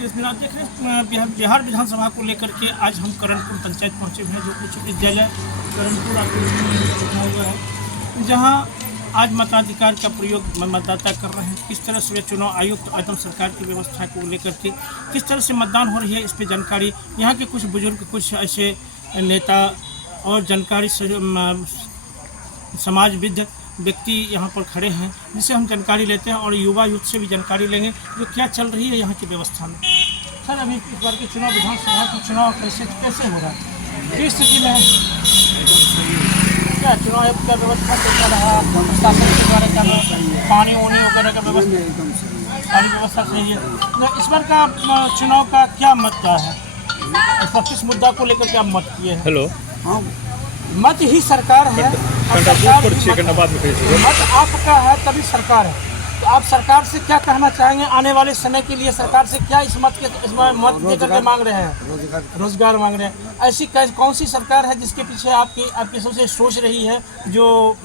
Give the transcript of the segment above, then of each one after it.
कृष्णनाथ देख रहे हैं बिहार विधानसभा को लेकर के आज हम करणपुर पंचायत पहुंचे हुए हैं, जो उच्च विद्यालय करणपुर बना हुआ है, जहां आज मताधिकार का प्रयोग मतदाता कर रहे हैं। किस तरह से चुनाव आयुक्त आदम सरकार की व्यवस्था को लेकर के किस तरह से मतदान हो रही है, इस पर जानकारी यहाँ के कुछ बुजुर्ग, कुछ ऐसे नेता और जानकारी समाजविद व्यक्ति यहाँ पर खड़े हैं, जिससे हम जानकारी लेते हैं और युवा यूथ से भी जानकारी लेंगे जो क्या चल रही है यहाँ की व्यवस्था में। सर, अभी इस बार के चुनाव, विधानसभा के चुनाव कैसे हो रहा है, किस स्थिति में है, क्या चुनाव आयोग का व्यवस्था कैसा रहा, प्रशासन के द्वारा क्या पानी वानी वगैरह का व्यवस्था, सारी व्यवस्था सही है। तो इस बार का चुनाव का क्या मत का है, किस मुद्दा को लेकर क्या मत किए हैं? हेलो, हाँ, मत ही सरकार है, मत आपका है तभी सरकार है। तो आप सरकार से क्या कहना चाहेंगे आने वाले समय के लिए? सरकार से क्या इस मत मत देकर के मांग रहे हैं? रोजगार मांग रहे हैं। ऐसी कौन सी सरकार है जिसके पीछे आपकी सबसे सोच रही है, जो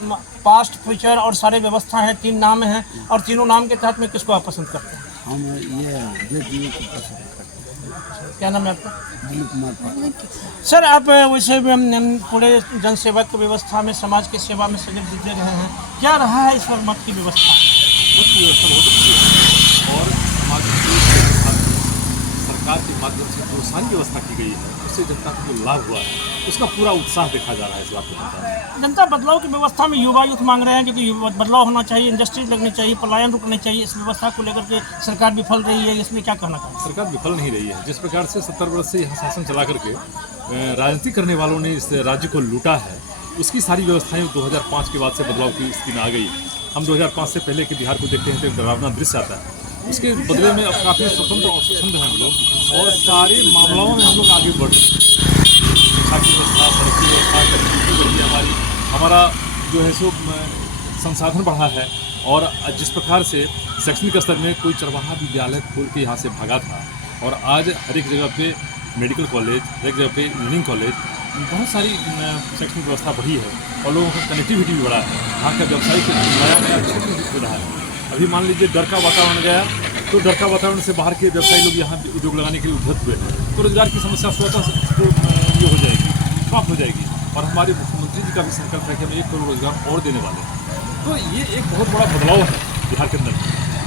पास्ट, फ्यूचर और सारे व्यवस्था हैं, 3 नाम हैं, और तीनों नाम के तहत में किसको आप पसंद करते हैं? हम ये पसंद। क्या नाम है आपका? दिलीप कुमार। सर, आप वैसे भी हम पूरे जनसेवक की व्यवस्था में, समाज की सेवा में सदैव जुटे रहे हैं, क्या रहा है इस पर मत की व्यवस्था? मत की व्यवस्था बहुत अच्छी है और समाज की सरकार के माध्यम से जो सारी व्यवस्था की गई है उससे जनता को जो लाभ हुआ है उसका पूरा उत्साह देखा जा रहा है। इस बात को जनता बदलाव की व्यवस्था में युवा यूथ मांग रहे हैं, क्योंकि बदलाव होना चाहिए, इंडस्ट्री लगनी चाहिए, पलायन रुकनी चाहिए। इस व्यवस्था को लेकर के सरकार विफल रही है, इसमें क्या कहना चाहिए? सरकार विफल नहीं रही है। जिस प्रकार से 70 वर्ष से यहाँ शासन चला करके राजनीति करने वालों ने इस राज्य को लूटा है, उसकी सारी व्यवस्थाएं 2005 के बाद से बदलाव की स्थिति में आ गई। हम 2005 से पहले के बिहार को देखते हैं तो एक डरावना दृश्य आता है। उसके बदले में अब काफ़ी स्वतंत्र और स्वच्छंद हैं हम लोग और सारे मामलों में हम लोग आगे बढ़ रहे हैं। शिक्षा की व्यवस्था, सड़क की व्यवस्था, कनेक्टिविटी बढ़ी है हमारा जो है सो संसाधन बढ़ा है। और जिस प्रकार से शैक्षणिक स्तर में कोई चरवाहा विद्यालय खोल के यहाँ से भागा था और आज हर एक जगह पे मेडिकल कॉलेज, हर एक जगह पे इंजीनियरिंग कॉलेज, बहुत सारी शैक्षणिक व्यवस्था बढ़ी है और लोगों का कनेक्टिविटी भी बढ़ा है। यहाँ का व्यवसायिक नया क्षेत्र भी खुल रहा है। अभी मान लीजिए डर का वातावरण गया तो डर का वातावरण से बाहर के व्यवसायी लोग यहाँ उद्योग लगाने के लिए उद्धत हुए हैं, तो रोजगार की समस्या स्वतः ये हो जाएगी, समाप्त हो जाएगी। और हमारे मुख्यमंत्री जी का भी संकल्प है कि हम 1 करोड़ रोजगार और देने वाले हैं। तो ये एक बहुत बड़ा बदलाव है बिहार के अंदर।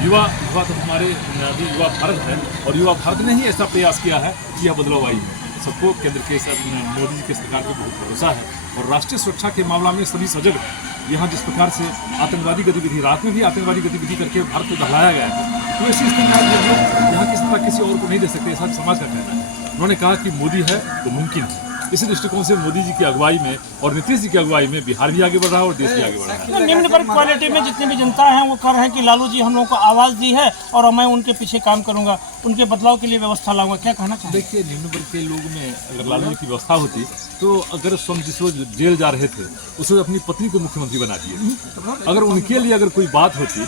युवा तो हमारे अभी युवा भारत है और युवा भारत ने ही ऐसा प्रयास किया है कि यह बदलाव आई है। सबको केंद्र के मोदी जी की सरकार पर बहुत भरोसा है और राष्ट्रीय सुरक्षा के मामला में सभी सजग। यहाँ जिस प्रकार से आतंकवादी गतिविधि, रात में भी आतंकवादी गतिविधि करके भारत को दहलाया गया है, तो ऐसी स्थिति में आज लोग यहाँ किसी तरह किसी और को नहीं दे सकते, ऐसा समाज का कहना है। उन्होंने कहा कि मोदी है तो मुमकिन है। इसी दृष्टिकोण से मोदी जी की अगुवाई में और नीतीश जी की अगुवाई में बिहार भी आगे बढ़ रहा है और देश भी आगे बढ़ रहा है। निम्न वर्ग क्वालिटी में जितनी भी जनता है वो कह रहे हैं कि लालू जी हम लोगों को आवाज़ दी है और मैं उनके पीछे काम करूंगा, उनके बदलाव के लिए व्यवस्था लाऊंगा। क्या कहना चाहिए? देखिए, निम्न वर्ग के लोग में अगर लालू जी की व्यवस्था होती तो अगर स्वयं जिस रोज जेल जा रहे थे उस रोज अपनी पत्नी को मुख्यमंत्री बना दिए। अगर उनके लिए अगर कोई बात होती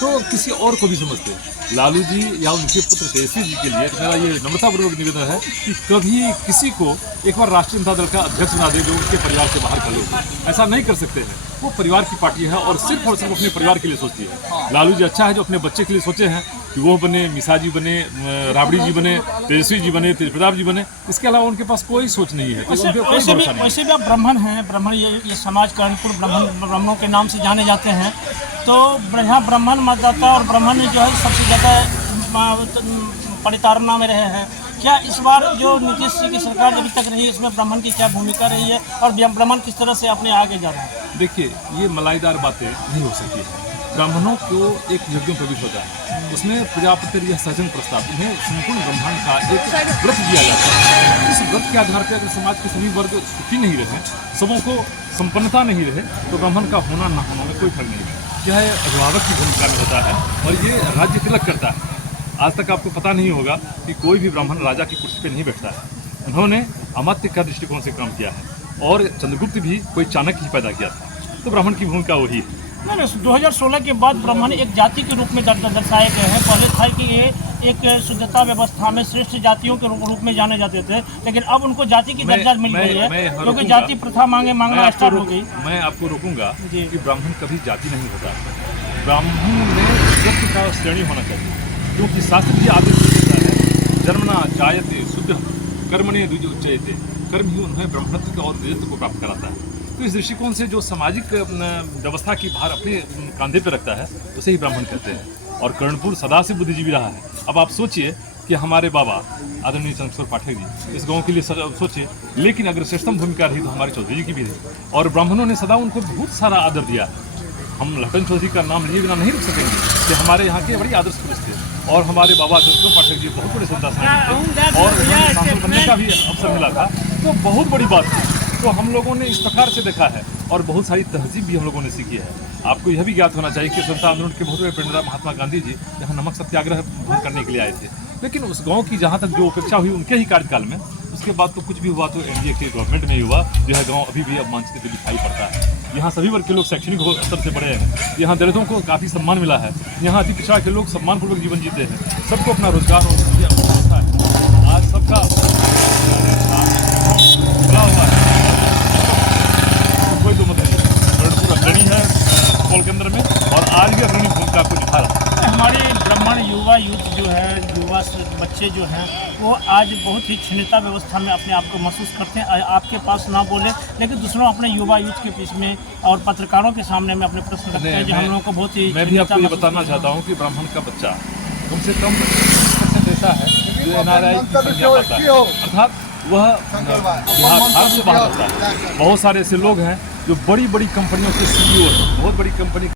तो किसी और को भी समझते। लालू जी या उनके पुत्र तेजस्वी जी के लिए मेरा ये नम्रतापूर्वक निवेदन है कि कभी किसी को एक बार राष्ट्रीय जनता दल का अध्यक्ष बना दे जो उनके परिवार से बाहर कर ले। ऐसा नहीं कर सकते हैं। वो परिवार की पार्टी है और सिर्फ अपने परिवार के लिए सोचती है। लालू जी अच्छा है जो अपने बच्चे के लिए सोचे हैं कि वो बने, मिसा जी बने, राबड़ी जी बने, तेजस्वी जी बने, तेज प्रताप जी बने। इसके अलावा उनके पास कोई सोच नहीं है। वैसे भी आप ब्राह्मण हैं, ब्राह्मण ये समाज कानपुर ब्राह्मणों के नाम से जाने जाते हैं, तो यहाँ ब्राह्मण मतदाता और ब्राह्मण जो है सबसे ज़्यादा परिताड़ना में रहे हैं। क्या इस बार जो नीतीश जी की सरकार अभी तक रही है इसमें ब्राह्मण की क्या भूमिका रही है और ब्राह्मण किस तरह से अपने आगे जा रहे हैं? देखिए, ये मलाईदार बातें नहीं हो सकती है। ब्राह्मणों को एक यज्ञ प्रवेश होता है, उसमें प्रजापति यह सहजन प्रस्ताव, उन्हें संपूर्ण ब्रह्मांड का एक व्रत दिया जाता है। इस व्रत के आधार पर अगर समाज के सभी वर्ग सुखी नहीं रहे, सबों को संपन्नता नहीं रहे, तो ब्राह्मण का होना ना होना में कोई फर्क नहीं है। यह अभिभावक की भूमिका में होता है और ये राज्य तिलक करता है। आज तक आपको पता नहीं होगा कि कोई भी ब्राह्मण राजा की कुर्सी पर नहीं बैठता है। उन्होंने अमात्य का दृष्टिकोण से काम किया है और चंद्रगुप्त भी कोई चाणक्य ही पैदा किया था, तो ब्राह्मण की भूमिका वही है। नहीं, 2016 के बाद ब्राह्मण एक जाति के रूप में दर्शाए गए हैं। पहले था कि ये एक शुद्धता व्यवस्था में श्रेष्ठ जातियों के रूप में जाने जाते थे, लेकिन अब उनको जाति की दर्जा मिल गई है क्योंकि जाति प्रथा मांगना स्टार्ट हो गई। मैं आपको रोकूंगा कि ब्राह्मण कभी जाति नहीं होता। ब्राह्मण में सत्य का श्रेणी होना चाहिए, क्योंकि शास्त्र भी आदेश देता है कर्मण्य द्विजोच्यते, कर्म ही उन्हें ब्रह्मत्व और द्विजत्व को प्राप्त कराता है। तो इस दृष्टिकोण से जो सामाजिक व्यवस्था की भार अपने कंधे पर रखता है उसे ही ब्राह्मण कहते हैं। और कर्णपुर सदा से बुद्धिजीवी रहा है। अब आप सोचिए कि हमारे बाबा आदरणीय चंद्रशेखर पाठक जी इस गांव के लिए सोचिए, लेकिन अगर श्रेष्ठतम भूमिका रही तो हमारे चौधरी जी की भी रही, और ब्राह्मणों ने सदा उनको बहुत सारा आदर दिया। हम लखन चौधरी का नाम लिए बिना नहीं रुक सकेंगे कि हमारे यहाँ के बड़ी आदर्श पुरुष थे, और हमारे बाबा चंद्रशेखर पाठक जी बहुत बड़े संता थे और उन्हें सांसद बनने का भी अवसर मिला था, तो बहुत बड़ी बात थी। तो हम लोगों ने इस प्रकार से देखा है और बहुत सारी तहजीब भी हम लोगों ने सीखी है। आपको यह भी ज्ञात होना चाहिए कि स्वतंत्रता आंदोलन के बहुत बड़े प्रेरणा महात्मा गांधी जी यहाँ नमक सत्याग्रह करने के लिए आए थे, लेकिन उस गांव की जहाँ तक जो उपेक्षा हुई उनके ही कार्यकाल में, उसके बाद तो कुछ भी हुआ तो एनडीए के गवर्नमेंट में ही हुआ, जो है गांव अभी भी अब मानचित्र पे दिखाई पड़ता है। यहाँ सभी वर्ग के लोग शैक्षणिक स्तर से बड़े हैं, यहाँ दलितों को काफ़ी सम्मान मिला है, यहाँ अति पिछड़ा के लोग सम्मानपूर्वक जीवन जीते हैं, सबको अपना रोजगार और व्यवस्था है, आज सबका खुला हुआ है, कोई तो मतलब नहीं। कर्णपुर अग्रणी है सुपौल के अंदर में और आज भी अग्रणी भूमिका को निभा रहा है। हमारे ब्राह्मण युवा यूथ जो है, युवा बच्चे जो हैं, वो आज बहुत ही क्षीणता व्यवस्था में अपने आप को महसूस करते हैं। आपके पास ना बोले लेकिन दूसरों अपने युवा यूथ के बीच में और पत्रकारों के सामने में अपने प्रश्न रखते हैं, जो हम लोगों को बहुत ही मैं भी आपको ये बताना चाहता हूँ कि ब्राह्मण का बच्चा कम से कम 20% ऐसा है जो NRI की संख्या पाता है, अर्थात वह बिहार से बाहर होता है। बहुत सारे ऐसे लोग हैं जो बड़ी बड़ी कंपनियों के CEO हैं, बहुत बड़ी कंपनी